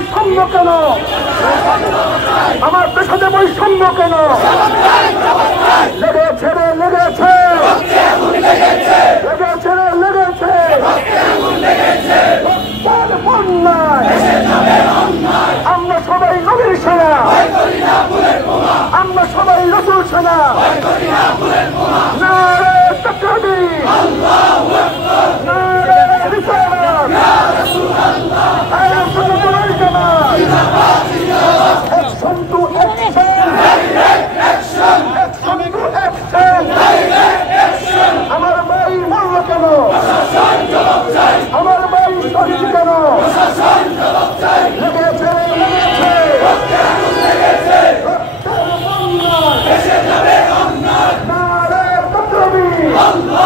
বৈষম্য কেন? আমার পেশাতে বৈষম্য কেন? লেগেছে রে লেগেছে, লেগেছে রে লেগেছে, আমরা সবাই নবীর সেনা, আমরা সবাই রসুল সেনা। নারে তাকবীর, নারে রিসালাত, আয়া সুন্নাতুল জামাত। Action to action, action to action. আমার ভাই মরল কেন? আমার ভাই শহীদ কেন? লেগেছে লেগেছে, নারে তাকবীর।